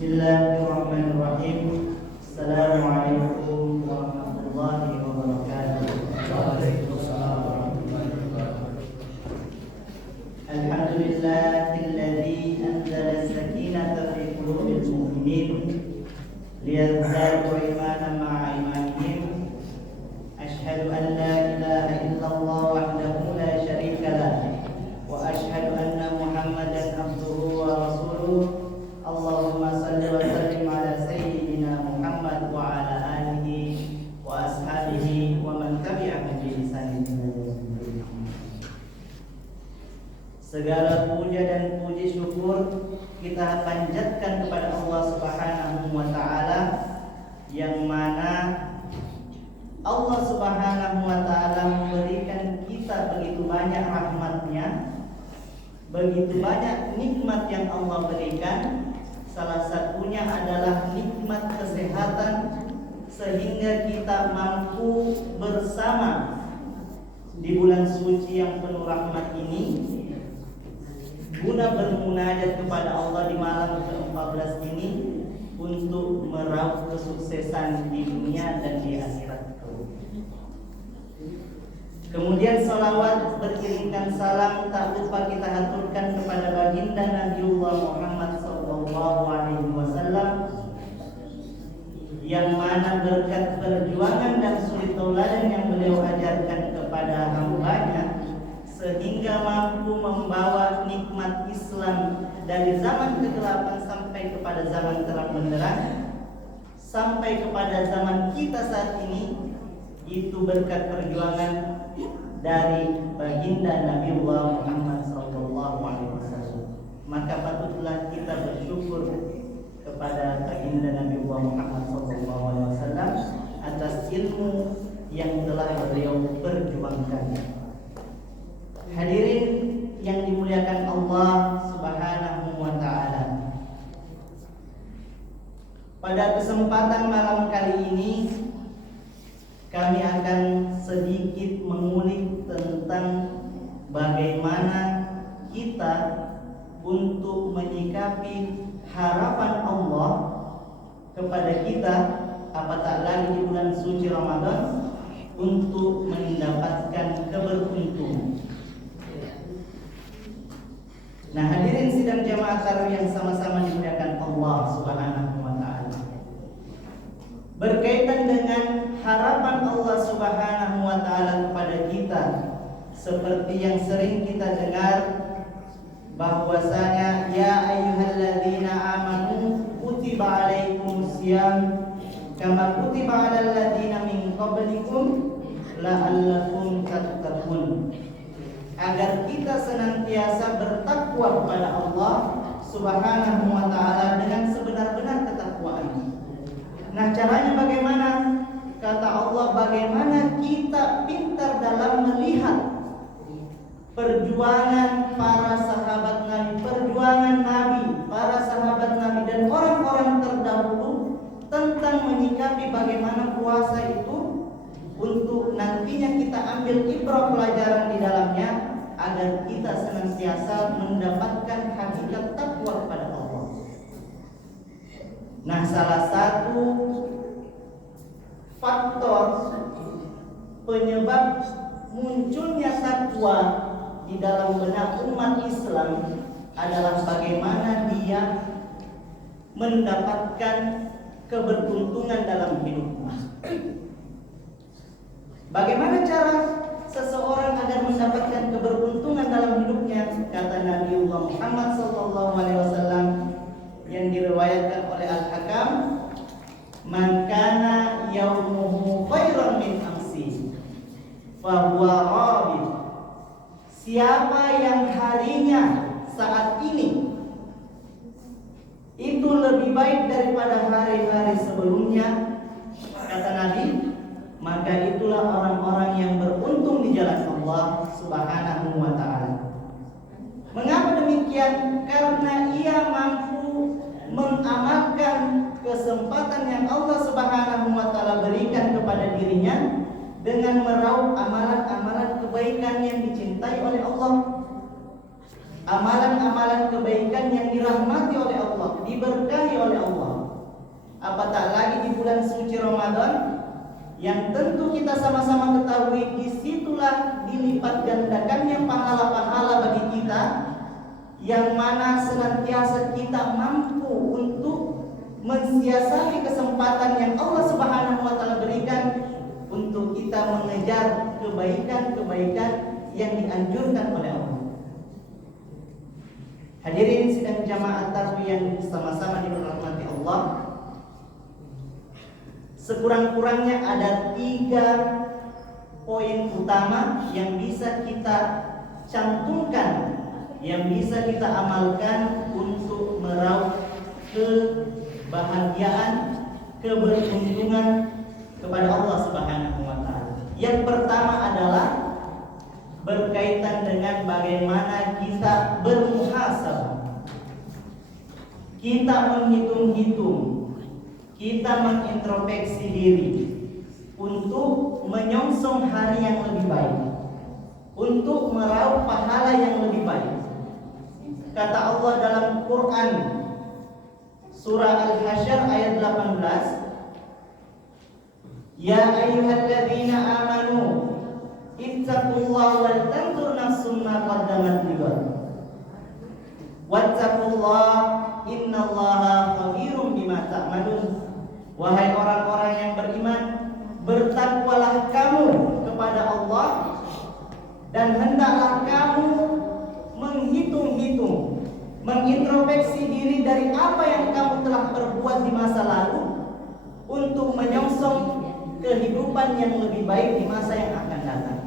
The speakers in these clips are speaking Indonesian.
Bismillahirrahmanirrahim. Assalamualaikum warahmatullahi wabarakatuh. Waalaikumsalam warahmatullahi wabarakatuh. Alhamdulillahilladzi anzala as-sakinata fi qulubil mu'minin liyazdadu imanan ma'a imanihim. Asyhadu an la ilaha illallah wahdahu la syarika lah wa asyhadu anna Muhammadan abduhu wa rasuluh. Allahumma salli wa sallim ala sayyidina Muhammad wa ala alihi wa ashabihi wa man tabi'ahum bi ihsan ila yaumil qiyamah. Segala puja dan puji syukur kita panjatkan kepada Allah Subhanahu wa taala, yang mana Allah Subhanahu wa taala memberikan kita begitu banyak rahmat-Nya, begitu banyak nikmat yang Allah berikan. Salah satunya adalah nikmat kesehatan, sehingga kita mampu bersama di bulan suci yang penuh rahmat ini guna bermunajat kepada Allah di malam ke-14 ini untuk meraup kesuksesan di dunia dan di akhirat. Kemudian salawat beriringkan salam tak lupa kita haturkan kepada baginda Nabiullah Muhammad sallallahu alaihi wasallam, yang mana berkat perjuangan dan suri tauladan yang beliau ajarkan kepada hambanya, sehingga mampu membawa nikmat Islam dari zaman kegelapan sampai kepada zaman terang benderang, sampai kepada zaman kita saat ini. Itu berkat perjuangan dari baginda Nabiullah Muhammad sallallahu alaihi wasallam. Maka patutlah kita bersyukur kepada baginda Nabiullah Muhammad sallallahu alaihi wasallam atas ilmu yang telah beliau perjuangkan. Hadirin yang dimuliakan Allah Subhanahu wa taala, pada kesempatan malam kali ini kami akan sedikit mengulik tentang bagaimana kita untuk menyikapi harapan Allah kepada kita, apatah lagi di bulan suci Ramadan, untuk mendapatkan keberuntungan. Nah, hadirin sidang jamaah tarawih yang sama-sama dimuliakan Allah Subhanahu wa taala, berkaitan dengan harapan Allah Subhanahu wa taala kepada kita, seperti yang sering kita dengar bahwasanya ya ayyuhalladzina amanu kutiba alaikumusiyam kama kutiba alal ladzina min qablikum la'allakum tattaqun, agar kita senantiasa bertakwa kepada Allah Subhanahu wa taala dengan sebenar-benar ketakwaan. Nah, caranya bagaimana? Kata Allah, bagaimana kita pintar dalam melihat perjuangan para sahabat Nabi, perjuangan Nabi, para sahabat Nabi dan orang-orang terdahulu tentang menyikapi bagaimana puasa itu, untuk nantinya kita ambil ibrah pelajaran di dalamnya, agar kita senantiasa mendapatkan hakikat takwa kepada Allah. Nah, salah satu faktor penyebab munculnya takwa di dalam benak umat Islam adalah bagaimana dia mendapatkan keberuntungan dalam hidupnya. Bagaimana cara seseorang agar mendapatkan keberuntungan dalam hidupnya? Kata Nabiullah Muhammad sallallahu alaihi wasallam yang diriwayatkan oleh Al-Hakam, man kana yaumuhu khairan min amsi fa huwa rabih. Siapa yang harinya saat ini itu lebih baik daripada hari-hari sebelumnya, kata Nabi, maka itulah orang-orang yang beruntung di jalan Allah Subhanahu wa taala. Mengapa demikian? Karena ia mampu mengamalkan kesempatan yang Allah Subhanahu wa taala berikan kepada dirinya dengan meraup amalan-amalan kebaikan yang dicintai oleh Allah. amalan-amalan kebaikan yang dirahmati oleh Allah, diberkahi oleh Allah. Apatah lagi di bulan suci Ramadan yang tentu kita sama-sama ketahui disitulah dilipat gandakannya pahala-pahala bagi kita, yang mana senantiasa kita mampu untuk mensiasati kesempatan yang Allah Subhanahu wa taala berikan untuk kita mengejar kebaikan-kebaikan yang dianjurkan oleh Allah. Hadirin sidang jamaah tarawih yang sama-sama dirahmati Allah, sekurang-kurangnya ada 3 poin utama yang bisa kita cantumkan, yang bisa kita amalkan untuk meraup kebahagiaan, keberuntungan kepada Allah Subhanahu wa taala. Yang pertama adalah berkaitan dengan bagaimana kita bermuhasabah. Kita menghitung-hitung, kita mengintrospeksi diri untuk menyongsong hari yang lebih baik, untuk meraup pahala yang lebih baik. Kata Allah dalam Quran surah Al-Hasyr ayat 18, Ya ayyuhalladzina amanu ittaqullaha wal tanzur nafsum ma qaddamat lighad wattaqullaha innallaha khabirum bima ta'malun. Wahai orang-orang yang beriman, bertakwalah kamu kepada Allah dan hendaklah kamu menghitung-hitung, mengintrospeksi diri dari apa yang kamu telah perbuat di masa lalu untuk menyongsong kehidupan yang lebih baik di masa yang akan datang.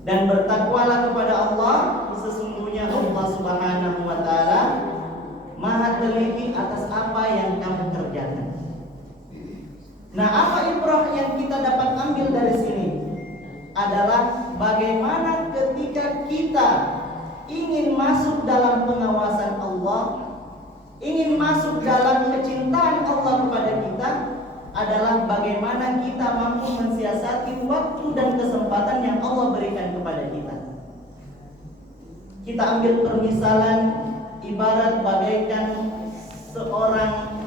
Dan bertakwalah kepada Allah, sesungguhnya Allah Subhanahu wa taala Maha teliti atas apa yang kamu kerjakan. Nah, apa ibrah yang kita dapat ambil dari sini adalah bagaimana ketika kita ingin masuk dalam pengawasan Allah, ingin masuk dalam kecintaan Allah kepada kita, adalah bagaimana kita mampu mensiasati waktu dan kesempatan yang Allah berikan kepada kita. Kita ambil permisalan ibarat bagaikan seorang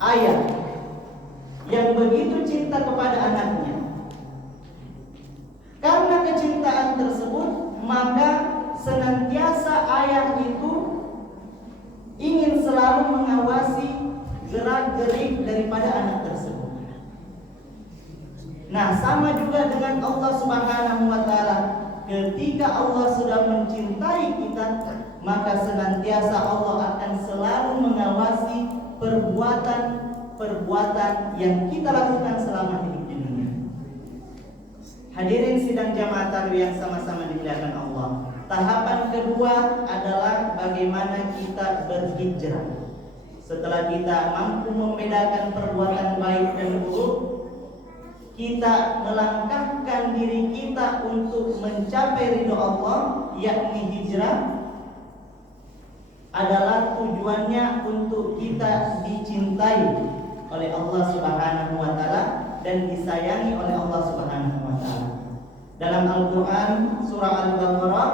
ayah yang begitu cinta kepada anaknya. Karena kecintaan tersebut, maka senantiasa ayah itu ingin selalu mengawasi gerak-gerik daripada anak tersebut. Nah, sama juga dengan Allah Subhanahu wa taala. Ketika Allah sudah mencintai kita, maka senantiasa Allah akan selalu mengawasi perbuatan yang kita lakukan selama hidup di dunia. Hadirin sidang jamaah tarawih yang sama-sama dimuliakan Allah. Tahapan kedua adalah bagaimana kita berhijrah. Setelah kita mampu membedakan perbuatan baik dan buruk, kita melangkahkan diri kita untuk mencapai ridho Allah, yakni hijrah, adalah tujuannya untuk kita dicintai oleh Allah Subhanahu wa taala dan disayangi oleh Allah Subhanahu wa taala. Dalam Al-Qur'an surah Al-Baqarah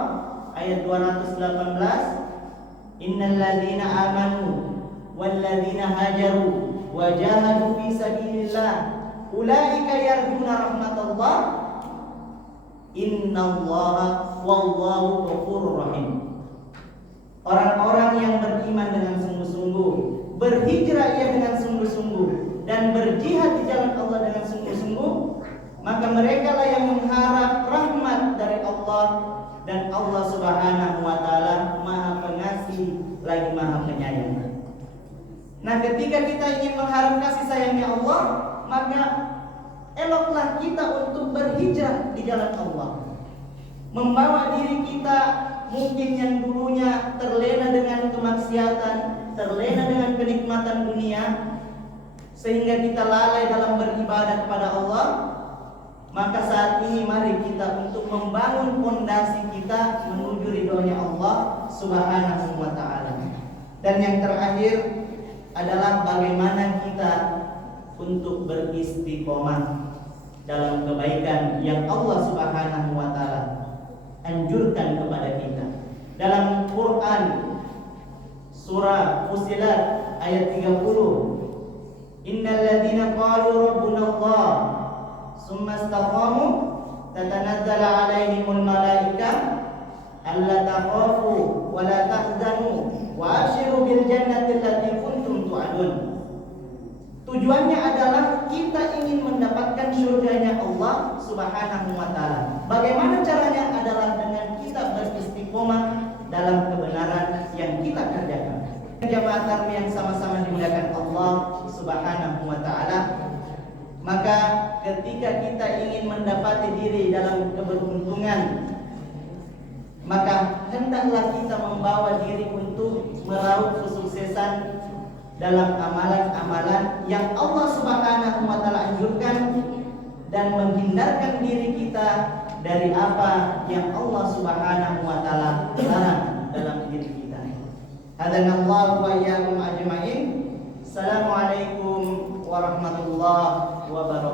ayat 218, Innal ladzina amanu wal ladzina hajaru wa jahadu fi sabilillah ulaika yarjuna rahmatallah innallaha wallahu ghafurur rahim. Orang-orang yang beriman dengan sungguh-sungguh, berhijrah ia dengan sungguh-sungguh, dan berjihad di jalan Allah dengan sungguh-sungguh, maka mereka lah yang mengharap rahmat dari Allah, dan Allah Subhanahu wa taala Maha Pengasih lagi Maha Penyayang. Nah, ketika kita ingin mengharap kasih sayangnya Allah, maka eloklah kita untuk berhijrah di jalan Allah, membawa diri kita mungkin yang dulunya terlena dengan kemaksiatan, terlena dengan kenikmatan dunia, sehingga kita lalai dalam beribadah kepada Allah. Maka saat ini mari kita untuk membangun fondasi kita menuju ridhonya Allah Subhanahu wa taala. Dan yang terakhir adalah bagaimana kita untuk beristiqomah dalam kebaikan yang Allah Subhanahu wa taala anjurkan kepada kita. Dalam Quran surah Fussilat ayat 30. Innal ladzina qalu rabbuna Allah summa istaqamu tatanazzalu alaihimul malaikah alla takhafu wa la tahzanu wa abshiru bil jannati allati kuntum tu'adun. Tujuannya adalah kita ingin mendapatkan surganya Allah Subhanahu wa taala. Bagaimana caranya? Adalah dengan kita beristiqomah dalam kebenaran yang kita kerjakan. Jamaah taklim yang sama-sama dimuliakan Allah Subhanahu wa taala, maka ketika kita ingin mendapati diri dalam keberuntungan, maka hendaklah kita membawa diri untuk meraup kesuksesan dalam amalan-amalan yang Allah Subhanahu wa taala anjurkan dan menghindarkan diri kita dari apa yang Allah Subhanahu wa taala larang dalam diri kita. Hadanallahu wa iyyakum ajma'in. Assalamualaikum warahmatullahi wabarakatuh.